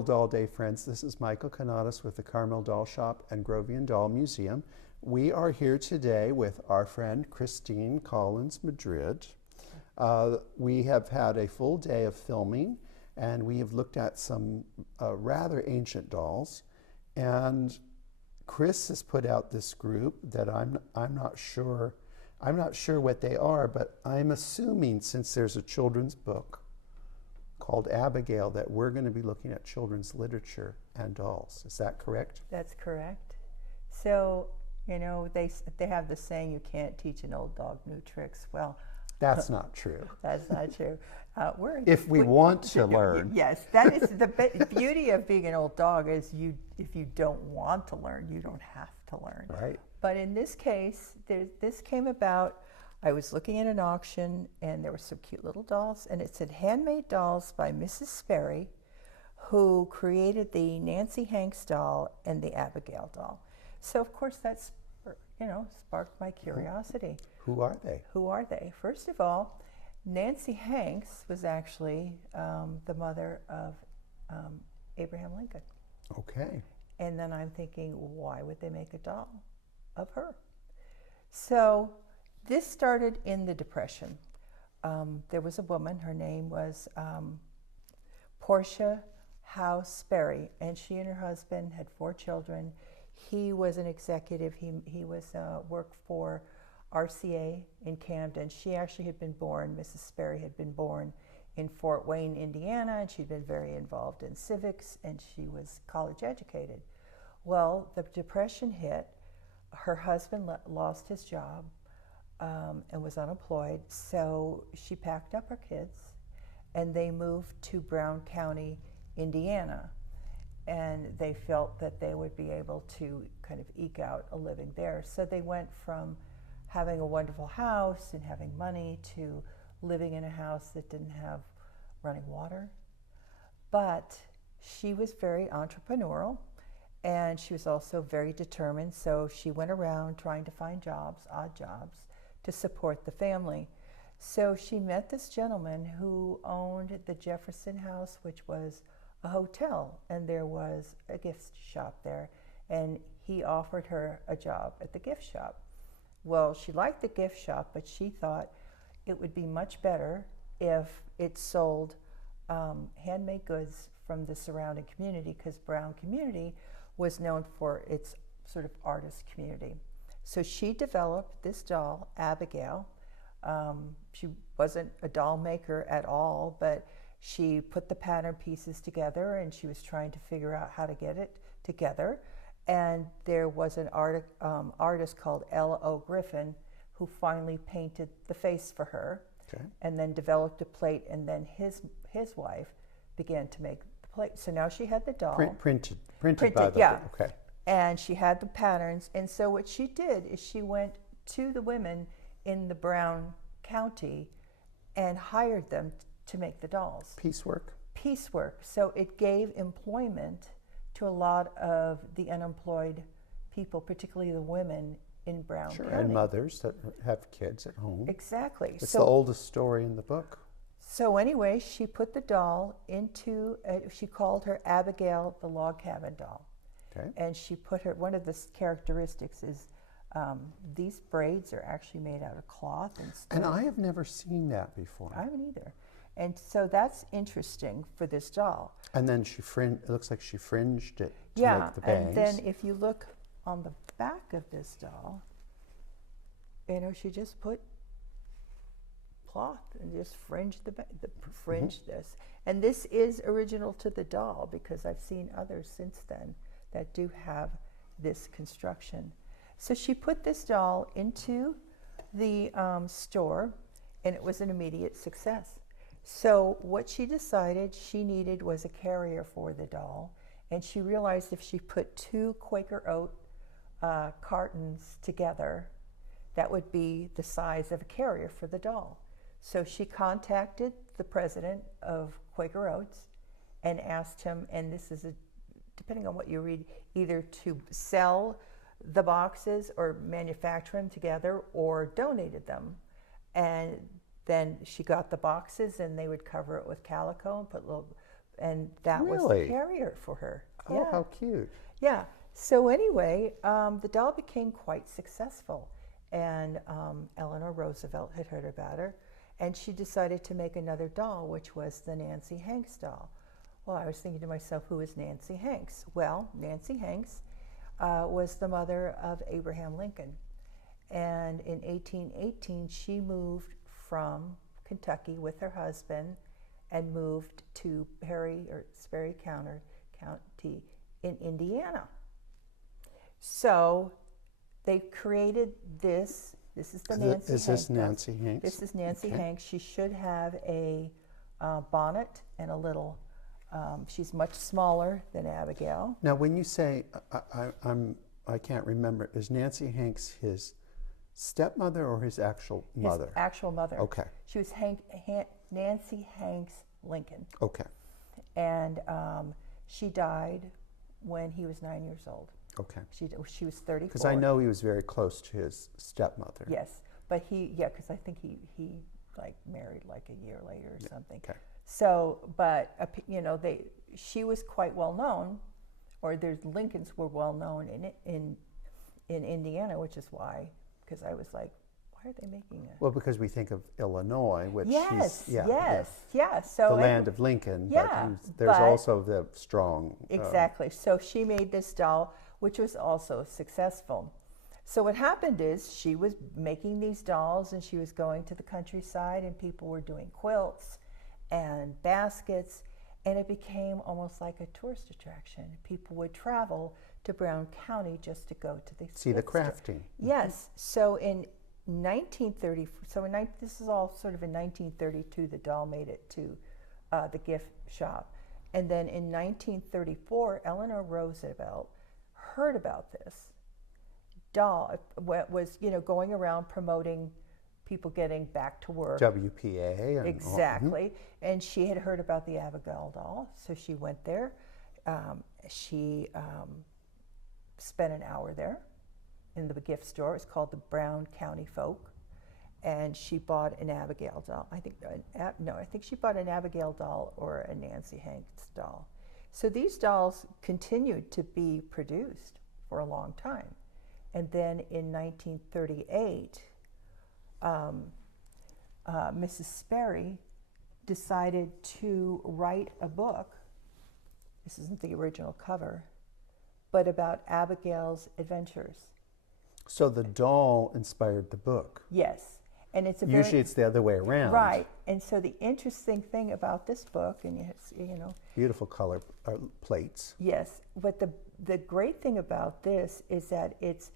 Carmel Doll Day, friends. This is Michael Canadas with the Carmel Doll Shop and Grovian Doll Museum. We are here today with our friend Christine Collins Madrid. We have had a full day of filming, and we have looked at some rather ancient dolls. And Chris has put out this group that I'm not sure what they are, but I'm assuming, since there's a children's book called Abigail, that we're going to be looking at children's literature and dolls. Is that correct? That's correct. So, you know, they have the saying, you can't teach an old dog new tricks. Well, that's not true. That's not true. If we want to learn. Yes, that is the beauty of being an old dog is if you don't want to learn, you don't have to learn. Right. But in this case, this came about, I was looking at an auction and there were some cute little dolls, and it said handmade dolls by Mrs. Sperry, who created the Nancy Hanks doll and the Abigail doll. So of course that's, you know, sparked my curiosity. Who are they? Who are they? First of all, Nancy Hanks was actually the mother of Abraham Lincoln. Okay. And then I'm thinking, why would they make a doll of her? So this started in the Depression. There was a woman, her name was Portia Howe Sperry, and she and her husband had 4 children. He was an executive. He was worked for RCA in Camden. She actually had been born, Mrs. Sperry had been born in Fort Wayne, Indiana, and she'd been very involved in civics, and she was college educated. Well, the Depression hit. Her husband lost his job and was unemployed, so she packed up her kids and they moved to Brown County, Indiana, and they felt that they would be able to kind of eke out a living there. So they went from having a wonderful house and having money to living in a house that didn't have running water. But she was very entrepreneurial, and she was also very determined, so she went around trying to find jobs, odd jobs, to support the family. So she met this gentleman who owned the Jefferson House, which was a hotel, and there was a gift shop there, and he offered her a job at the gift shop. Well, she liked the gift shop, but she thought it would be much better if it sold handmade goods from the surrounding community, because Brown community was known for its sort of artist community. So she developed this doll, Abigail. She wasn't a doll maker at all, but she put the pattern pieces together, and she was trying to figure out how to get it together. And there was an artist called L.O. Griffin who finally painted the face for her, okay, and then developed a plate, and then his wife began to make the plate. So now she had the doll. Printed by the, yeah. Okay. And she had the patterns. And so what she did is she went to the women in the Brown County and hired them to make the dolls. Piecework. Piecework. So it gave employment to a lot of the unemployed people, particularly the women in Brown County. And mothers that have kids at home. Exactly. It's the oldest story in the book. So anyway, she put the doll into, she called her Abigail the Log Cabin Doll. Okay. And she put her, one of the characteristics is these braids are actually made out of cloth. And I have never seen that before. I haven't either. And so that's interesting for this doll. And then it looks like she fringed it to make the And bangs. then if you look on the back of this doll, you know, she just put cloth and just fringed this. And this is original to the doll, because I've seen others since then that do have this construction. So she put this doll into the store, and it was an immediate success. So what she decided she needed was a carrier for the doll, and she realized if she put 2 Quaker Oat cartons together, that would be the size of a carrier for the doll. So she contacted the president of Quaker Oats and asked him, and this is depending on what you read, either to sell the boxes or manufacture them together or donated them. And then she got the boxes, and they would cover it with calico and and that was Really? the carrier for her. Oh, Yeah. how cute. Yeah. So anyway, the doll became quite successful, and Eleanor Roosevelt had heard about her, and she decided to make another doll, which was the Nancy Hanks doll. Well, I was thinking to myself, who is Nancy Hanks? Well, Nancy Hanks was the mother of Abraham Lincoln, and in 1818 she moved from Kentucky with her husband and moved to Sperry County in Indiana. So they created this. This is the Nancy Hanks. Is this Nancy Hanks? This is Nancy Hanks. She should have a bonnet and a little. She's much smaller than Abigail. Now, when you say, I can't remember, is Nancy Hanks his stepmother or his actual mother? His actual mother. Okay. She was Nancy Hanks Lincoln. Okay. And she died when he was 9 years old. Okay. She was 34. Because I know he was very close to his stepmother. Yes, but because I think he like married like a year later or something. Okay. So, but she was quite well known, or there's Lincolns were well known in Indiana, which is why, because I was like, why are they making a? Well, because we think of Illinois, which yes, is, So the land of Lincoln. Yeah, but there's also the strong. Exactly. So she made this doll, which was also successful. So what happened is she was making these dolls, and she was going to the countryside, and people were doing quilts and baskets, and it became almost like a tourist attraction. People would travel to Brown County just to go to see the crafting. Yes. So in 1930, this is all sort of in 1932, the doll made it to the gift shop. And then in 1934, Eleanor Roosevelt heard about this doll. Was going around promoting people getting back to work. WPA. And exactly. And she had heard about the Abigail doll, so she went there. She spent an hour there in the gift store. It's called the Brown County Folk, and she bought an Abigail doll. I think she bought an Abigail doll or a Nancy Hanks doll. So these dolls continued to be produced for a long time, and then in 1938, Mrs. Sperry decided to write a book. This isn't the original cover, but about Abigail's adventures. So the doll inspired the book. Yes, and it's usually it's the other way around. Right, and so the interesting thing about this book, and beautiful color plates. Yes, but the great thing about this is that it's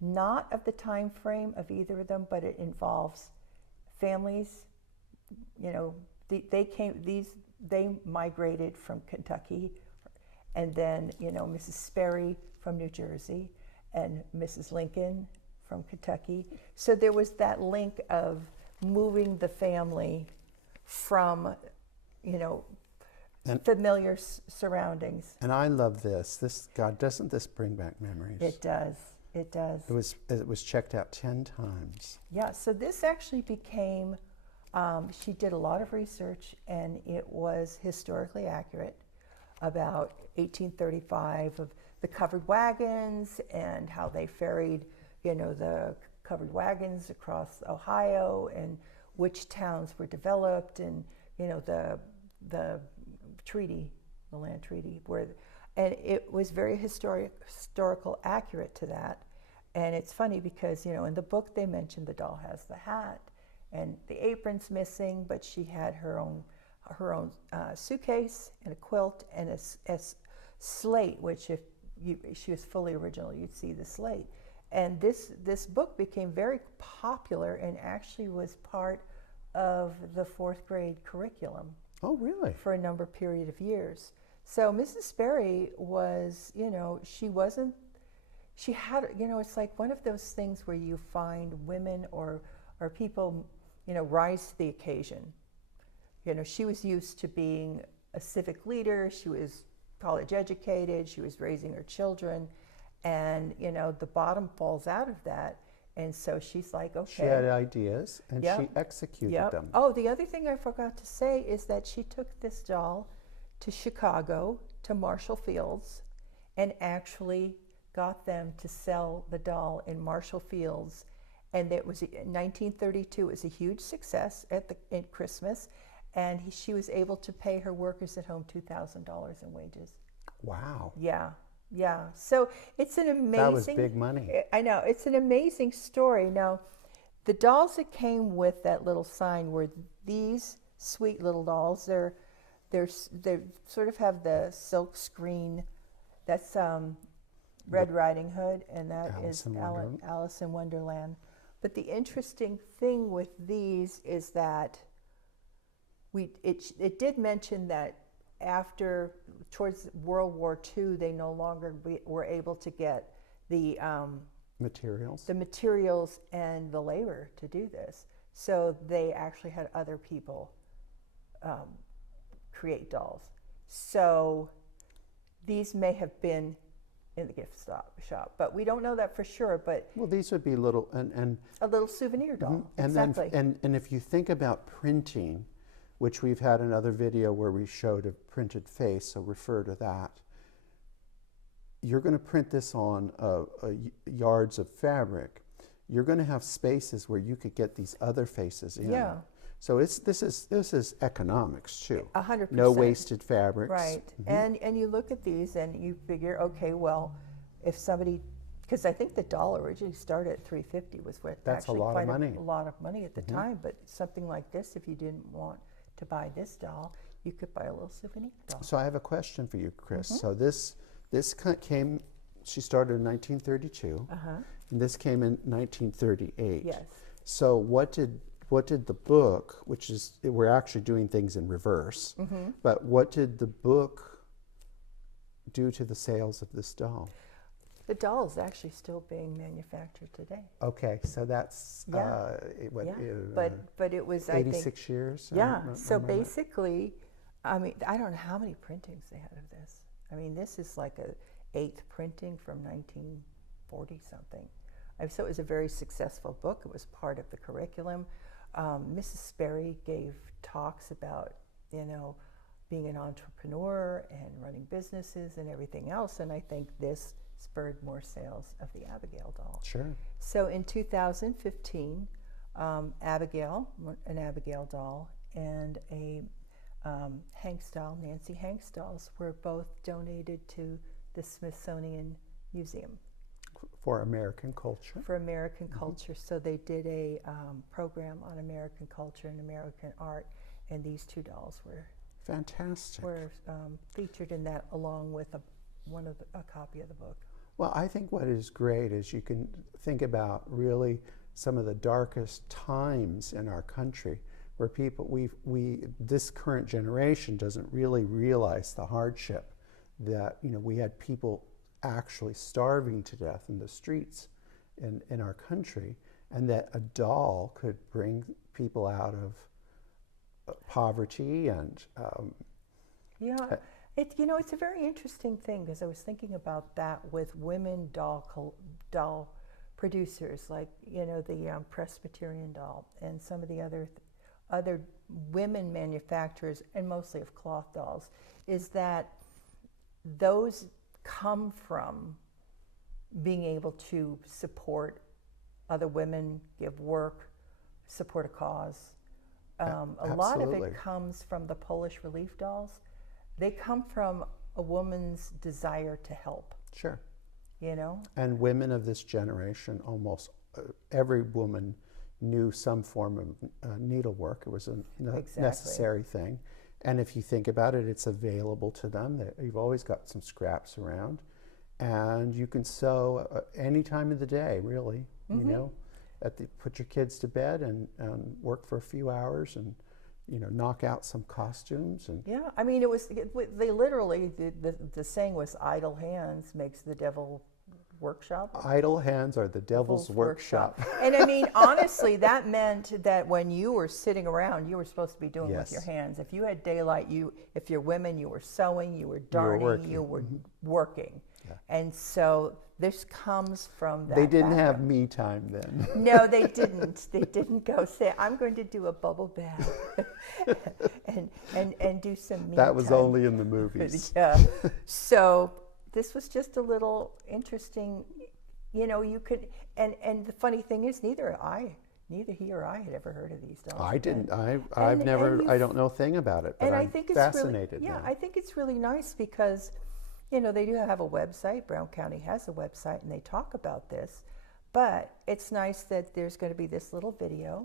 not of the time frame of either of them, but it involves families. They migrated from Kentucky, and then Mrs. Sperry from New Jersey, and Mrs. Lincoln from Kentucky. So there was that link of moving the family from, familiar surroundings. And I love this. God, doesn't this bring back memories? It does. It does. It was checked out 10 times. Yeah. So this actually became. She did a lot of research, and it was historically accurate about 1835 of the covered wagons and how they ferried, the covered wagons across Ohio, and which towns were developed, and the land treaty, and it was very historical accurate to that. And it's funny because in the book they mentioned the doll has the hat and the apron's missing, but she had her own suitcase and a quilt and a slate, which if she was fully original, you'd see the slate. And this book became very popular and actually was part of the 4th grade curriculum. Oh, really? For a period of years. So Mrs. Sperry was, she had, it's like one of those things where you find women or people, rise to the occasion. She was used to being a civic leader. She was college educated. She was raising her children. And, the bottom falls out of that. And so she's like, okay. She had ideas, and she executed them. Oh, the other thing I forgot to say is that she took this doll to Chicago, to Marshall Fields, and actually got them to sell the doll in Marshall Fields. And it was in 1932. It was a huge success at Christmas, and she was able to pay her workers at home $2,000 in wages. Wow. Yeah, yeah. So it's an amazing. That was big money. I know, it's an amazing story. Now, the dolls that came with that little sign were these sweet little dolls. They sort of have the silk screen. That's Red Riding Hood, and that is Alice in Wonderland. But the interesting thing with these is that it did mention that towards World War II, they no longer were able to get the materials and the labor to do this. So they actually had other people create dolls. So these may have been in the gift shop, but we don't know that for sure. But well, these would be little and a little souvenir doll. And exactly. Then and if you think about printing, which we've had another video where we showed a printed face, so refer to that. You're going to print this on yards of fabric. You're going to have spaces where you could get these other faces in. Yeah. So this is economics too. 100%. No wasted fabrics. Right. And you look at these and you figure, okay, well, if somebody, because I think the doll originally started at $350 was what that's actually a lot quite of money. A lot of money at the time. But something like this, if you didn't want to buy this doll, you could buy a little souvenir doll. So I have a question for you, Chris. So this came. She started in 1932, and this came in 1938. Yes. So what did the book, which is, we're actually doing things in reverse, but what did the book do to the sales of this doll? The doll is actually still being manufactured today. Okay, so that's but it was 86 years. Yeah. So basically, I mean, I don't know how many printings they had of this. I mean, this is like a 8th printing from 1940 something. So it was a very successful book. It was part of the curriculum. Mrs. Sperry gave talks about, being an entrepreneur and running businesses and everything else, and I think this spurred more sales of the Abigail doll. Sure. So in 2015, Abigail, an Abigail doll, and a Hanks doll, Nancy Hanks dolls, were both donated to the Smithsonian Museum. For American culture. For American culture. So they did a program on American culture and American art, and these two dolls were fantastic. Were featured in that, along with a copy of the book. Well, I think what is great is you can think about really some of the darkest times in our country, where this current generation doesn't really realize the hardship that we had people actually starving to death in the streets in our country, and that a doll could bring people out of poverty and it's a very interesting thing, because I was thinking about that with women doll producers, like the Presbyterian doll and some of the other women manufacturers, and mostly of cloth dolls, is that those come from being able to support other women, give work, support a cause. A lot of it comes from the Polish relief dolls. They come from a woman's desire to help. Sure. And women of this generation, almost every woman knew some form of needlework. It was a necessary thing. And if you think about it, it's available to them. You've always got some scraps around, and you can sew any time of the day, really. Put your kids to bed and work for a few hours, and knock out some costumes. And yeah, I mean, they literally, the saying was, idle hands makes the devil workshop. Idle hands are the devil's workshop. And I mean, honestly, that meant that when you were sitting around, you were supposed to be doing with your hands. If you had daylight, if you're women, you were sewing, you were darning, you were working. Yeah. And so this comes from that. They didn't have me time then. No, they didn't. They didn't go say, I'm going to do a bubble bath and do some me That was time. only in the movies. Yeah. So this was just a little interesting, you could, and the funny thing is neither he or I had ever heard of these dolls. I didn't. I've never, I don't know a thing about it, but and I'm fascinated really, now. I think it's really nice because, they do have a website. Brown County has a website and they talk about this, but it's nice that there's going to be this little video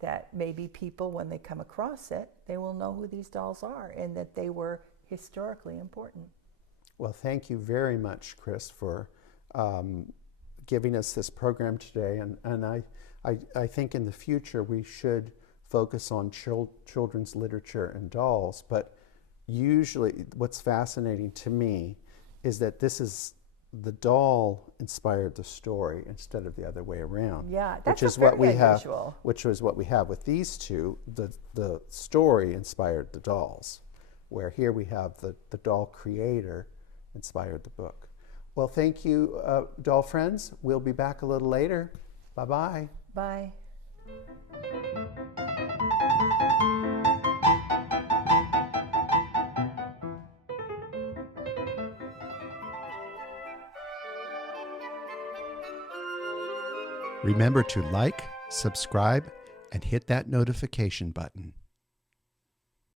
that maybe people, when they come across it, they will know who these dolls are and that they were historically important. Well, thank you very much, Chris, for giving us this program today. And I think in the future we should focus on children's literature and dolls. But usually what's fascinating to me is that the doll inspired the story instead of the other way around. Yeah, that's which is what we unusual. have. Which was what we have with these two. The story inspired the dolls, where here we have the doll creator inspired the book. Well, thank you, doll friends. We'll be back a little later. Bye-bye. Bye. Remember to like, subscribe, and hit that notification button.